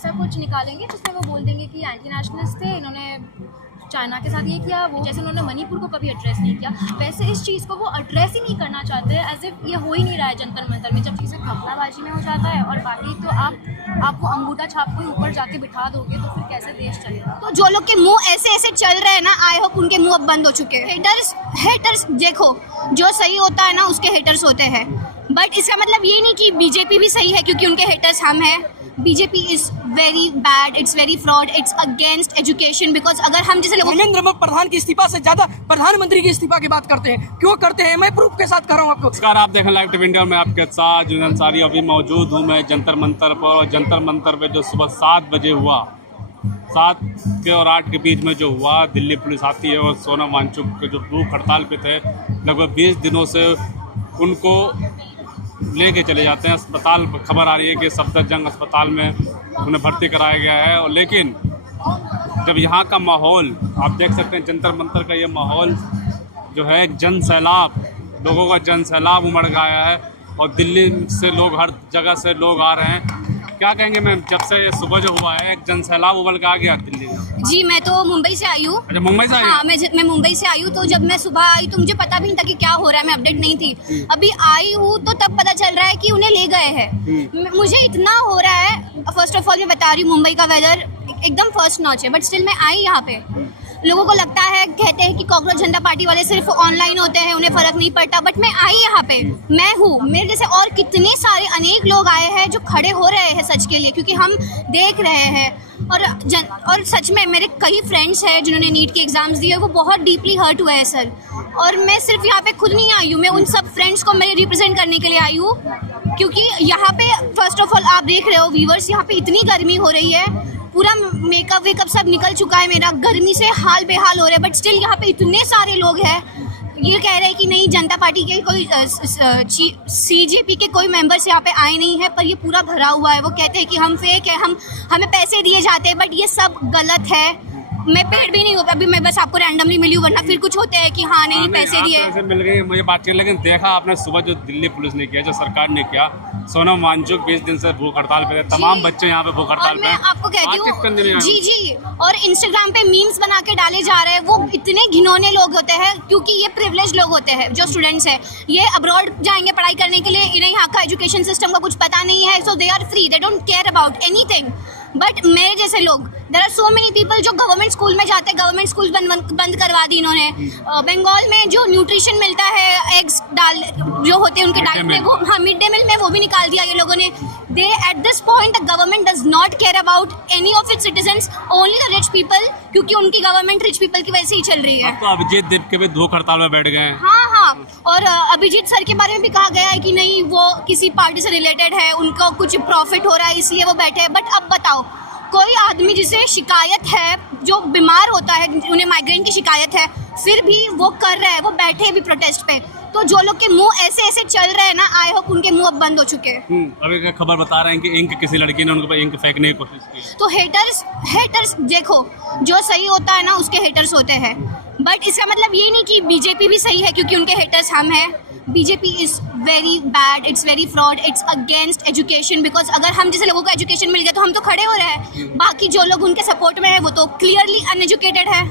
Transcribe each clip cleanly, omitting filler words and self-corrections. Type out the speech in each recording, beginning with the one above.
ऐसा कुछ निकालेंगे जिसमें वो बोल देंगे कि एंटी नेशनलिस्ट थे, इन्होंने चाइना के साथ ये किया, वो जैसे उन्होंने मणिपुर को कभी एड्रेस नहीं किया, वैसे इस चीज़ को वो एड्रेस ही नहीं करना चाहते हैं, एज इफ ये हो ही नहीं रहा है जंतर मंतर में। जब चीज़ें घपलाबाजी में हो जाता है और बाकी तो आप वो अंगूठा छाप को ऊपर जाके बिठा दोगे तो फिर कैसे देश चलेगा। तो जो लोग के मुंह ऐसे ऐसे चल रहे हैं ना, आई होप उनके मुंह अब बंद हो चुके हैं। हेटर्स देखो, जो सही होता है ना उसके हेटर्स होते हैं, बट इसका मतलब ये नहीं कि बीजेपी भी सही है क्योंकि उनके हेटर्स हम हैं। BJP is very bad, it's very fraud, it's against education. Because अगर हम जैसे लोग धर्मेंद्र प्रधान की इस्तीफा से ज्यादा प्रधानमंत्री की इस्तीफा की बात करते हैं, क्यों करते हैं? मैं प्रूफ के साथ कर रहा हूँ आपको। नमस्कार, आप देख रहे हैं लाइव टीवी इंडिया में आपके साथ जुनैद अंसारी। अभी मौजूद हूँ मैं जंतर मंतर पर, और जंतर मंतर पे जो सुबह 7 बजे हुआ, 7 के और 8 के बीच में जो हुआ, दिल्ली पुलिस आती है और सोनम वांगचुक के जो भूख हड़ताल पे थे लगभग 20 दिनों से, उनको लेके चले जाते हैं अस्पताल। खबर आ रही है कि सफदरजंग अस्पताल में उन्हें भर्ती कराया गया है। और लेकिन जब यहाँ का माहौल आप देख सकते हैं, जंतर मंतर का ये माहौल जो है, एक जन सैलाब, लोगों का जन सैलाब उमड़ गया है और दिल्ली से लोग, हर जगह से लोग आ रहे हैं। क्या कहेंगे मैम, जब से ये सुबह जो हुआ है एक जन सैलाब उमड़ के आ गया दिल्ली में? जी, मैं तो मुंबई से आई हूँ। अच्छा, मुंबई से आई? हाँ, मैं मुंबई से आई हूँ। तो जब मैं सुबह आई तो मुझे पता भी नहीं था कि क्या हो रहा है, मैं अपडेट नहीं थी। अभी आई हूँ तो तब पता चल रहा है कि उन्हें ले गए हैं। मुझे इतना हो रहा है, फर्स्ट ऑफ ऑल मैं बता रही हूँ, मुंबई का वेदर एकदम फर्स्ट नॉच है, बट स्टिल मैं आई यहाँ पे। लोगों को लगता है, कहते हैं कि कांग्रेस जनता पार्टी वाले सिर्फ ऑनलाइन होते हैं, उन्हें फर्क नहीं पड़ता, बट मैं आई यहाँ पे, मैं हूँ। मेरे जैसे और कितने सारे अनेक लोग आए हैं जो खड़े हो रहे हैं सच के लिए, क्योंकि हम देख रहे हैं। और सच में मेरे कई फ्रेंड्स हैं जिन्होंने नीट के एग्जाम्स दिए, वो बहुत डीपली हर्ट हुए हैं सर। और मैं सिर्फ यहाँ पे खुद नहीं आई हूँ, मैं उन सब फ्रेंड्स को मैं रिप्रेजेंट करने के लिए आई हूँ, क्योंकि यहाँ पे फर्स्ट ऑफ ऑल आप देख रहे हो व्यूवर्स, यहाँ पे इतनी गर्मी हो रही है, पूरा मेकअप वेकअप सब निकल चुका है मेरा, गर्मी से हाल बेहाल हो रहा है, बट स्टिल यहाँ पे इतने सारे लोग हैं। ये कह रहे हैं कि नहीं, जनता पार्टी के कोई सीजेपी के कोई मेंबर्स यहाँ पे आए नहीं है, पर ये पूरा भरा हुआ है। वो कहते हैं कि हम फेक है, हमें पैसे दिए जाते हैं, बट ये सब गलत है। मैं पेड भी नहीं हूँ अभी, मैं बस आपको रैंडमली मिली हूँ, वरना फिर कुछ होते हैं कि हाँ नहीं पैसे दिए मिल गई मुझे बात कर। लेकिन देखा आपने सुबह जो दिल्ली पुलिस ने किया, जो सरकार ने किया, सोनम वांगचुक 20 दिन से भूख हड़ताल पे थे, तमाम बच्चे यहाँ पे भूख हड़ताल पे। मैं आपको कहती हूँ जी, और इंस्टाग्राम पे मीम्स बना के डाले जा रहे हैं, वो इतने घिनौने लोग होते हैं, क्योंकि ये प्रिविलेज लोग होते हैं जो स्टूडेंट्स हैं। ये अब्रॉड जाएंगे पढ़ाई करने के लिए, इन्हें यहाँ का एजुकेशन सिस्टम का कुछ पता नहीं है, so they are free, they don't care about anything. But मेरे जैसे लोग, there are so many people जो गवर्नमेंट स्कूल में जाते हैं, गवर्नमेंट स्कूल बंद करवा दी इन्होंने। बंगाल में जो न्यूट्रिशन मिलता है, एग्स डाल जो होते हैं उनके डाइट में, वो हाँ मिड डे मील में वो भी निकाल दिया ये लोगों ने। They at this point the government does not care about any of its citizens, only the rich people, क्योंकि उनकी गवर्नमेंट रिच पीपल की वजह से ही चल रही है। तो अभिजीत दीप के भी भूख हड़ताल में बैठ गए हैं। हाँ, और अभिजीत सर के बारे में भी कहा गया है कि नहीं, वो किसी पार्टी से रिलेटेड है, उनका कुछ प्रॉफिट हो रहा है इसलिए वो बैठे हैं। बट अब बताओ, कोई आदमी जिसे शिकायत है, जो बीमार होता है, उन्हें माइग्रेन की शिकायत है, फिर भी वो कर रहे हैं, वो बैठे भी प्रोटेस्ट पे। तो जो लोग के मुंह ऐसे ऐसे चल रहे हैं ना, आई होप उनके मुंह अब बंद हो चुके हैं। अभी क्या खबर बता रहे हैं कि इंक किसी लड़की ने उनके ऊपर इंक फेंकने की कोशिश की। तो हेटर्स देखो, जो सही होता है ना उसके हेटर्स होते हैं, बट इसका मतलब ये नहीं कि बीजेपी भी सही है क्योंकि उनके हेटर्स हम हैं। BJP is very bad, it's very fraud, it's against education. Because अगर हम जैसे लोगों को एजुकेशन मिल गया तो हम तो खड़े हो रहे हैं, बाकी जो लोग उनके सपोर्ट में है वो तो क्लियरली अनएजुकेटेड है।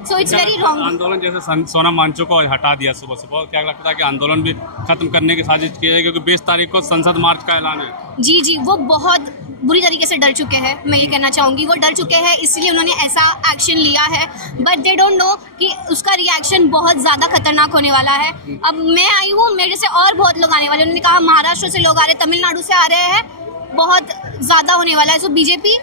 So it's very wrong. आंदोलन जैसे सोनम वांगचुक को हटा दिया सुबह सुबह, क्या लगता है कि आंदोलन भी खत्म करने की साजिश की है? क्योंकि 20 तारीख को संसद मार्च का ऐलान है। जी, वो बहुत बुरी तरीके से डर चुके हैं, मैं ये कहना चाहूँगी। वो डर चुके हैं, इसलिए उन्होंने ऐसा एक्शन लिया है, बट दे डोंट नो कि उसका रिएक्शन बहुत ज़्यादा खतरनाक होने वाला है। अब मैं आई हूँ, मेरे से और बहुत लोग आने वाले। उन्होंने कहा महाराष्ट्र से लोग आ रहे हैं, तमिलनाडु से आ रहे हैं, बहुत ज़्यादा होने वाला है। सो बीजेपी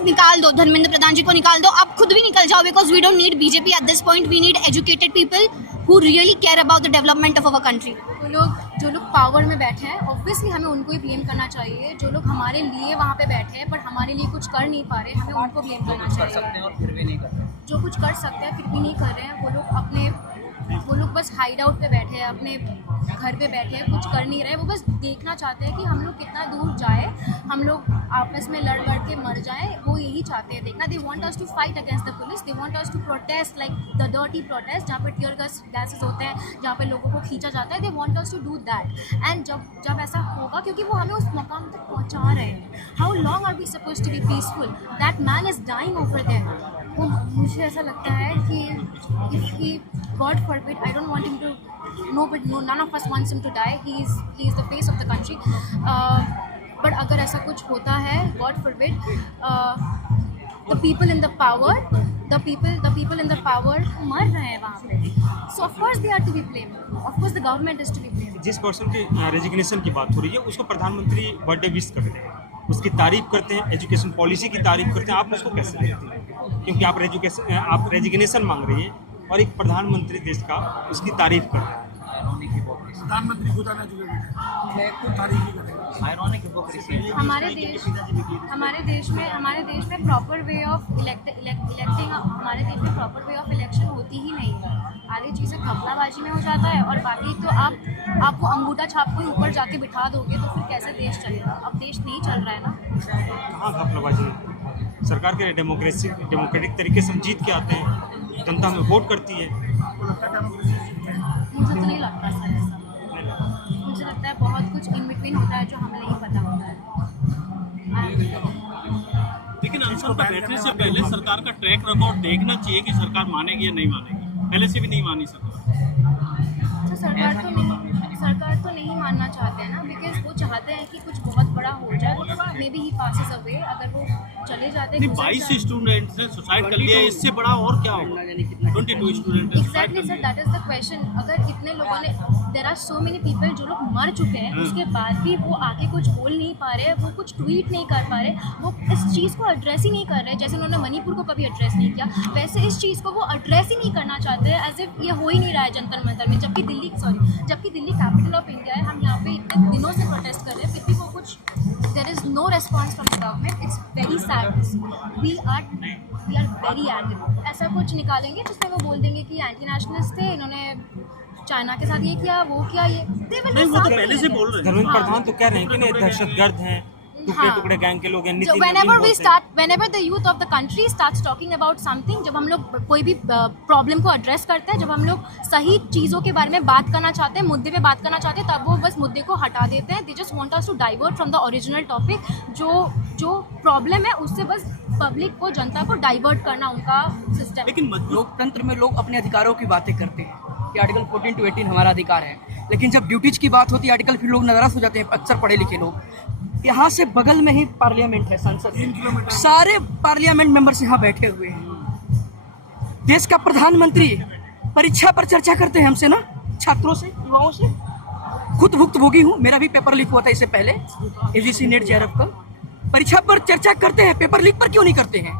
निकाल दो, धर्मेंद्र प्रधान जी को निकाल दो, आप खुद भी निकल जाओ, because we don't need BJP at this point, we need educated people who really care about the development of our country. जो लोग पावर में बैठे हैं, ऑब्वियसली हमें उनको ही ब्लेम करना चाहिए। जो लोग हमारे लिए वहाँ पे बैठे हैं पर हमारे लिए कुछ कर नहीं पा रहे, हमें उनको ब्लेम करना चाहिए। और फिर भी नहीं कर रहे, जो कुछ कर सकते हैं फिर भी नहीं कर रहे हैं, वो लोग अपने वो लोग बस हाइड आउट पे बैठे हैं, अपने घर पे बैठे हैं, कुछ कर नहीं रहे। वो बस देखना चाहते हैं कि हम लोग कितना दूर जाए, हम लोग आपस में लड़ के मर जाएं। वो यही चाहते हैं देखना। They want us to fight against the police, they want us to protest like the dirty protest, जहाँ पे टीयर गैसेस होते हैं, जहाँ पे लोगों को खींचा जाता है। They want us to do that. And जब ऐसा होगा, क्योंकि वो हमें उस मकाम तक पहुँचा रहे हैं। How long are we suppose to be peaceful? That man is dying over there. वो मुझे ऐसा लगता है कि if he god forbid, I don't want him to, none of us wants him to die. He is the face of the country. But अगर ऐसा कुछ होता है, God forbid, the people in the power मर रहे हैं वहाँ पे. So of course they are to be blamed. Of course the government is to be blamed. जिस पर्सन की रेजिग्नेशन की बात हो रही है उसको प्रधानमंत्री बर्थडे विश करते हैं, उसकी तारीफ करते हैं, एजुकेशन पॉलिसी की तारीफ करते हैं, आप उसको कैसे देखते हैं? क्योंकि आप रेजिग्नेशन मांग रही हैं और एक प्रधानमंत्री देश का उसकी तारीफ कर रहे हैं। प्रधानमंत्री खुद आना जुड़े मैं खुद तारीफ ही करेंगे। हमारे देश में प्रॉपर वे ऑफ इलेक्टिंग, हमारे देश में प्रॉपर वे ऑफ इलेक्शन होती ही नहीं है। आधी चीज़ें घपलाबाजी में हो जाता है, और बाकी तो आप वो अंगूठा छाप को ऊपर जाके बिठा दोगे तो फिर कैसे देश चलेगा? अब देश नहीं चल रहा है ना। कहाँ घपलाबाजी? सरकार के डेमोक्रेटिक तरीके से हम जीत के आते हैं, जनता में वोट करती है। मुझे तो नहीं लगता सर ऐसा। मुझे लगता है बहुत कुछ इन बिटवीन होता है जो हमें नहीं पता होता है। लेकिन अनशन पर बैठने से पहले सरकार का ट्रैक रिकॉर्ड देखना चाहिए कि सरकार मानेगी या नहीं मानेगी। पहले से भी नहीं मानी सरकार। तो सरकार तो नहीं मानना चाहते हैं ना, बिकॉज वो चाहते हैं कि कुछ बहुत बड़ा हो जाए। May be he passes away, अगर वो चले जाते हैं। 22 स्टूडेंट्स ने सुसाइड कर लिया, इससे बड़ा और क्या होगा? 22 student. Exactly sir, that is the question. अगर इतने लोगों ने, there are so many people जो लोग मर चुके हैं, उसके बाद भी वो आके कुछ बोल नहीं पा रहे, वो कुछ ट्वीट नहीं कर पा रहे, वो इस चीज़ को एड्रेस ही नहीं कर रहे। जैसे उन्होंने मणिपुर को कभी एड्रेस नहीं किया, वैसे इस चीज़ को वो एड्रेस ही नहीं करना चाहते हैं, एज इफ ये हो ही नहीं रहा है जंतर मंतर में। जबकि दिल्ली कैपिटल ऑफ इंडिया है, हम यहाँ पे इतने दिनों से प्रोटेस्ट कर रहे हैं, फिर भी वो कुछ, there is no response from the government. It's very sad. We are very angry. ऐसा कुछ निकालेंगे जिसमें वो बोल देंगे कि एंटी नेशनलिस्ट थे, इन्होंने चाइना के साथ ये किया, वो किया, ये नहीं, वो तो पहले से बोल रहे हैं। धर्मेंद्र प्रधान तो कह रहे हैं कि नहीं, दहशतगर्द हैं, टुकड़े गैंग के लोग हैं। whenever the youth of the country starts talking about something, जब हम लोग कोई भी प्रॉब्लम को एड्रेस करते हैं, जब हम लोग सही चीज़ों के बारे में बात करना चाहते हैं, मुद्दे पे बात करना चाहते हैं, तब वो बस मुद्दे को हटा देते हैं। They just want us to divert from the original topic. जो प्रॉब्लम है उससे बस पब्लिक को, जनता को डाइवर्ट करना उनका सिस्टम। लेकिन लोकतंत्र में लोग अपने अधिकारों की बातें करते हैं कि आर्टिकल 14 to 18 हमारा अधिकार है, लेकिन जब ड्यूटीज की बात होती है आर्टिकल, फिर लोग नाराज हो जाते हैं, अक्सर पढ़े लिखे लोग। यहाँ से बगल में ही पार्लियामेंट है, संसद है, सारे पार्लियामेंट मेंबर्स यहाँ बैठे हुए हैं। देश का प्रधानमंत्री परीक्षा पर चर्चा करते हैं हमसे ना, छात्रों से, युवाओं से। खुद भुक्तभोगी हूँ, मेरा भी पेपर लीक हुआ था इससे पहले, एजीसी नेट जेआरएफ का। परीक्षा पर चर्चा करते हैं, पेपर लीक पर क्यों नहीं करते हैं?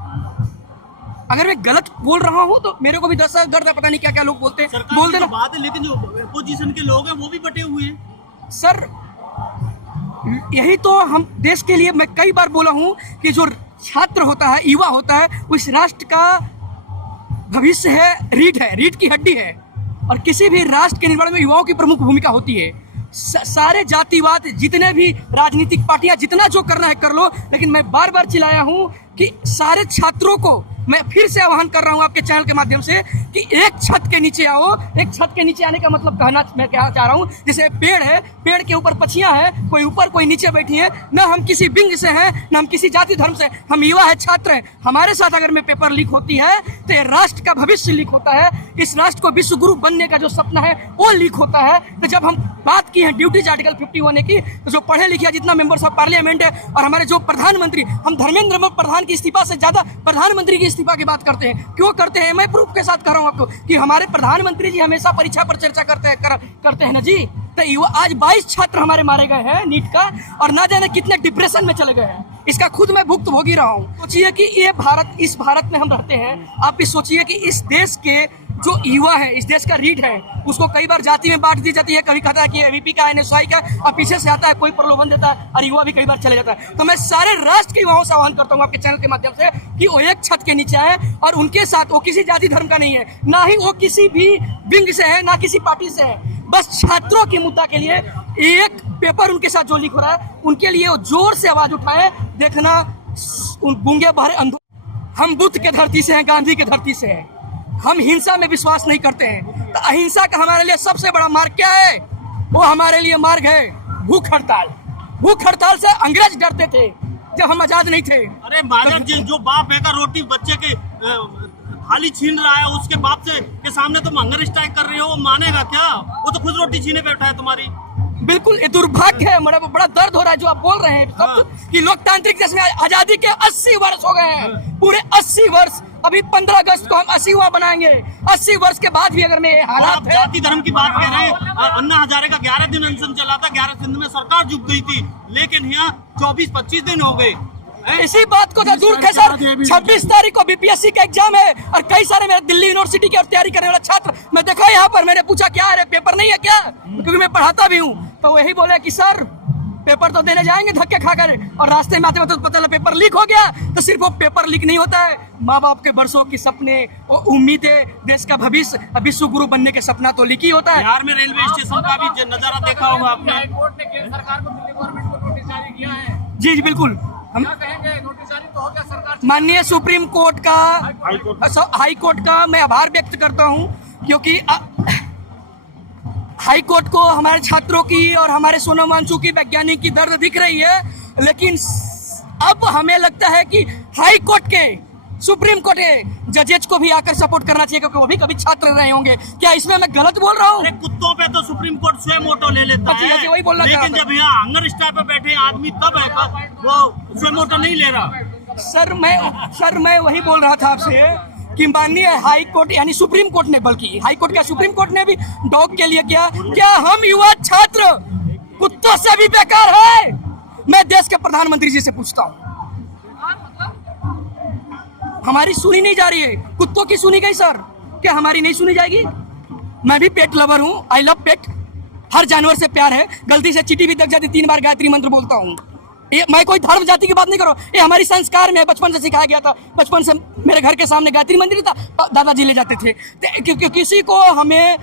अगर मैं गलत बोल रहा हूँ तो मेरे को भी दर्द है, पता नहीं क्या क्या लोग बोलते हैं, बोल देना बात है। लेकिन जो अपोजिशन के लोग हैं वो भी बटे हुए हैं सर। यही तो हम देश के लिए, मैं कई बार बोला हूँ कि जो छात्र होता है, युवा होता है, उस राष्ट्र का भविष्य है, रीढ़ की हड्डी है। और किसी भी राष्ट्र के निर्माण में युवाओं की प्रमुख भूमिका होती है। सारे जातिवाद, जितने भी राजनीतिक पार्टियां, जितना जो करना है कर लो, लेकिन मैं बार बार चिल्लाया हूँ कि सारे छात्रों को मैं फिर से आह्वान कर रहा हूँ आपके चैनल के माध्यम से कि एक छत के नीचे आओ। एक छत के नीचे आने का मतलब मैं कहना चाह रहा हूँ, जैसे पेड़ है, पेड़ के ऊपर पक्षियाँ हैं, कोई ऊपर कोई नीचे बैठी है। न हम किसी विंग से हैं, न हम किसी जाति धर्म से, हम युवा है, छात्र हैं। हमारे साथ अगर में पेपर लीक होती है तो ये राष्ट्र का भविष्य लीक होता है। इस राष्ट्र को विश्व गुरु बनने का जो सपना है वो लीक होता है। तो जब हम बात की है ड्यूटीज आर्टिकल 51 की, तो जो पढ़े लिखे जितना मेंबर्स ऑफ पार्लियामेंट है और हमारे जो प्रधानमंत्री, हम धर्मेंद्र प्रधान की इस्तीफा से ज्यादा प्रधानमंत्री की इस्तीफा की बात करते हैं। क्यों करते हैं? मैं प्रूफ के साथ कर रहा हूँ आपको कि हमारे प्रधानमंत्री जी हमेशा परीक्षा पर चर्चा करते हैं ना जी। तो आज 22 छात्र हमारे मारे गए हैं नीट का, और ना जाने कितने डिप्रेशन में चले गए हैं। इसका खुद मैं भुक्तभोगी रहा हूँ। सोचिए कि इस भारत में हम रहते हैं। आप भी सोचिए कि इस देश के जो युवा है, इस देश का रीढ़ है, उसको कई बार जाति में बांट दी जाती है। कभी कहता है कि एबीपी का, एनएसआई का, और पीछे से आता है कोई प्रलोभन देता है और युवा भी कई बार चले जाता है। तो मैं सारे राष्ट्र के युवाओं से आह्वान करता हूँ आपके चैनल के माध्यम से कि वो एक छत के नीचे आए और उनके साथ, वो किसी जाति धर्म का नहीं है, ना ही वो किसी भी विंग से है, ना किसी पार्टी से है, बस छात्रों के मुद्दा के लिए एक पेपर उनके साथ जो लीक हो रहा है उनके लिए वो जोर से आवाज उठाए। देखना उन गूंगे बहरे अंधों, हम बुद्ध के धरती से हैं, गांधी के धरती से हैं, हम हिंसा में विश्वास नहीं करते हैं। तो अहिंसा का हमारे लिए सबसे बड़ा मार्ग क्या है? वो हमारे लिए मार्ग है भूख हड़ताल। भूख हड़ताल से अंग्रेज डरते थे जब हम आजाद नहीं थे। अरे माधव जी, जो बाप बेटा रोटी बच्चे के थाली छीन रहा है, उसके बाप से के सामने तुम हंगर स्ट्राइक कर रहे हो, वो मानेगा क्या? वो तो खुद रोटी छीने पे बैठा है तुम्हारी। बिल्कुल, ये दुर्भाग्य है, बड़ा दर्द हो रहा है जो आप बोल रहे हैं। हाँ। कि लोकतांत्रिक देश में आजादी के 80 वर्ष हो गए हैं, पूरे 80 वर्ष। अभी 15 अगस्त को हम 80वां बनाएंगे। 80 वर्ष के बाद भी अगर मैं ये आप हालात है, जाति धर्म की बात कह रहे हैं। अन्ना हजारे का 11 दिन अनशन चला था, 11 दिन में सरकार झुक गई थी, लेकिन यहाँ 24-25 दिन हो गए। इसी बात को तो दूर थे सर। 26 तारीख को बीपीएससी का एग्जाम है और कई सारे मेरे दिल्ली यूनिवर्सिटी की और तैयारी करने वाला छात्र मैं देखा यहाँ पर, मैंने पूछा क्या है पेपर नहीं है क्या, क्योंकि मैं पढ़ाता भी हूँ। तो वही बोले कि सर पेपर तो देने जाएंगे धक्के खाकर, और रास्ते में आते वक्त पता चला पेपर लीक हो गया। तो सिर्फ वो पेपर लीक नहीं होता है, माँ बाप के बरसों के सपने, वो उम्मीदें, देश का भविष्य, विश्व गुरु बनने के सपना तो लीक ही होता है। बिहार में रेलवे स्टेशन का भी नजारा देखा होगा आपने। हाईकोर्ट ने केंद्र सरकार को, दिल्ली गवर्नमेंट को नोटिस जारी किया है। जी जी बिल्कुल, हम क्या कहेंगे? नोटिस जारी तो हो गया सरकार से। माननीय सुप्रीम कोर्ट का, हाई कोर्ट का मैं आभार व्यक्त करता हूं, क्योंकि हाई कोर्ट को हमारे छात्रों की और हमारे सोनम वांगचुक की, वैज्ञानिक की दर्द दिख रही है। लेकिन अब हमें लगता है कि हाई कोर्ट के, सुप्रीम कोर्ट के जजेज को भी आकर सपोर्ट करना चाहिए, क्योंकि वो भी कभी छात्र रहे होंगे। क्या इसमें मैं गलत बोल रहा हूँ? अरे कुत्तों पे तो सुप्रीम कोर्ट स्वयं मोटो ले लेता अच्छा, है, वही बोलना लेकिन चाहता जब यहाँ हंगर स्ट्राइक पे बैठे आदमी तब है वो स्वयं मोटो नहीं ले रहा। सर मैं वही बोल रहा था आपसे कि माननीय हाई कोर्ट यानी सुप्रीम कोर्ट ने, बल्कि हाई कोर्ट क्या सुप्रीम कोर्ट ने भी डॉग के लिए किया। क्या हम युवा छात्र कुत्तों से भी बेकार है? मैं देश के प्रधानमंत्री जी से पूछता हूँ, हमारी सुनी नहीं जा रही है, कुत्तों की सुनी गई सर, क्या हमारी नहीं सुनी जाएगी? मैं भी पेट लवर हूँ, आई लव पेट, हर जानवर से प्यार है। गलती से चींटी भी दब जाती 3 बार गायत्री मंत्र बोलता हूँ। ये मैं कोई धर्म जाति की बात नहीं कर रहा हूँ, ये हमारी संस्कार में बचपन से सिखाया गया था। बचपन से मेरे घर के सामने गायत्री मंदिर था, दादाजी ले जाते थे। क्योंकि किसी को हमें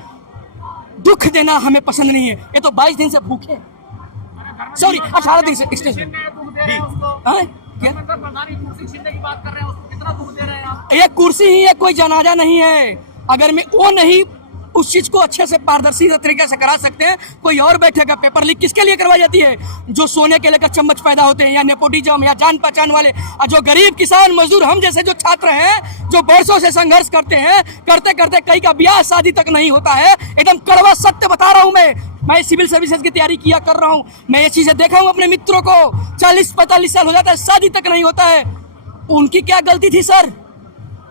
दुख देना हमें पसंद नहीं है। ये तो 22 दिन से भूखे, सॉरी 18 दिन से स्टेशन। प्रधानी कुर्सी छीनने की बात कर रहे हैं, उसको कितना दुख दे रहे हैं आप? ये कुर्सी ही है, कोई जनाजा नहीं है। अगर मैं वो नहीं उस चीज को अच्छे से पारदर्शी तरीके से करा सकते हैं, कोई और बैठेगा। पेपर लीक किसके लिए करवाई जाती है? जो सोने के लेकर चम्मच पैदा होते हैं, या नेपोटिज्म, या जान पहचान वाले, और जो गरीब किसान मजदूर हम जैसे जो छात्र हैं, जो बरसों से संघर्ष करते हैं, करते करते कई का ब्याह शादी तक नहीं होता है। एकदम कड़वा सत्य बता रहा हूँ। मैं सिविल सर्विसेज की तैयारी किया कर रहा हूँ, मैं ये चीजें देखा हूँ अपने मित्रों को, 40-45 साल हो जाता है, शादी तक नहीं होता है। उनकी क्या गलती थी सर?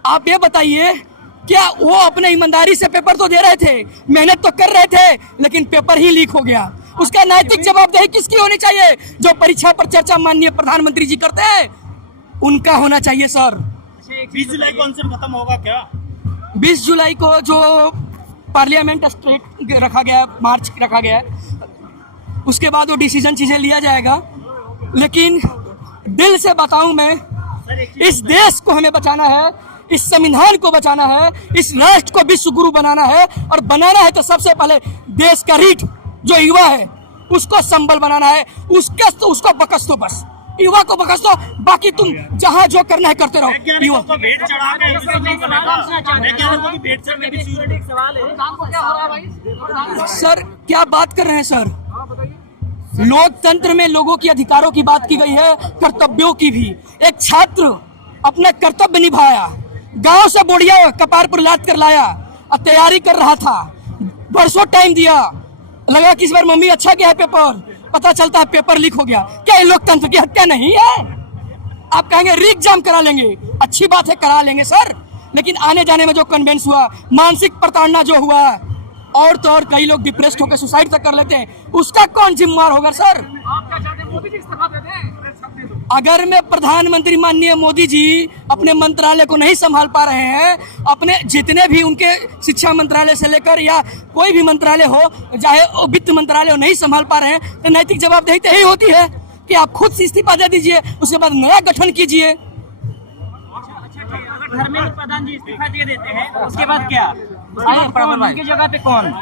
आप ये बताइए, क्या वो अपने ईमानदारी से पेपर तो दे रहे थे, मेहनत तो कर रहे थे, लेकिन पेपर ही लीक हो गया। उसका नैतिक जवाबदेही किसकी होनी चाहिए? जो परीक्षा पर चर्चा माननीय प्रधानमंत्री जी करते हैं, उनका होना चाहिए सर। 20 जुलाई को अनशन खत्म होगा क्या? 20 जुलाई को जो पार्लियामेंट स्ट्रेट रखा गया, मार्च रखा गया, उसके बाद वो डिसीजन चीजें लिया जाएगा। लेकिन दिल से बताऊं मैं, इस देश को हमें बचाना है, इस संविधान को बचाना है, इस राष्ट्र को विश्व गुरु बनाना है, और बनाना है तो सबसे पहले देश का रीढ़ जो युवा है उसको संबल बनाना है। उसको बकस दो, बस युवा को बकस दो, बाकी तुम जहां जो करना है करते रहो। युवा वैज्ञानिकों को भेंट चढ़ा के वैज्ञानिकों की भेंट चढ़ने की सवाल है, क्या हो रहा है भाई? सर क्या बात कर रहे हैं सर? लोकतंत्र में लोगों की अधिकारों की बात की गई है, कर्तव्यों की भी। एक छात्र अपना कर्तव्य निभाया, गांव से बोड़िया कपार पर लाद कर लाया, और तैयारी कर रहा था, बरसों टाइम दिया, लगा कि इस बार मम्मी अच्छा गया है पेपर, पता चलता है पेपर लीक हो गया। क्या ये लोकतंत्र की हत्या नहीं है? आप कहेंगे री एग्जाम करा लेंगे, अच्छी बात है, करा लेंगे सर, लेकिन आने जाने में जो कन्वेंस हुआ, मानसिक प्रताड़ना जो हुआ, और तो और कई लोग डिप्रेस्ड होकर सुसाइड तक कर लेते हैं, उसका कौन जिम्मेदार होगा सर? आप क्या चाहते हैं? अगर मैं प्रधानमंत्री माननीय मोदी जी अपने मंत्रालय को नहीं संभाल पा रहे हैं, अपने जितने भी उनके शिक्षा मंत्रालय से लेकर या कोई भी मंत्रालय हो, चाहे वो वित्त मंत्रालय हो, नहीं संभाल पा रहे हैं, तो नैतिक जवाबदेही तो यही होती है कि आप खुद से इस्तीफा दे दीजिए, उसके बाद नया गठन कीजिए। धर्मेंद्र प्रधान जी इस्तीफा दे देते हैं, उसके बाद क्या? उनकी जगह पे कौन?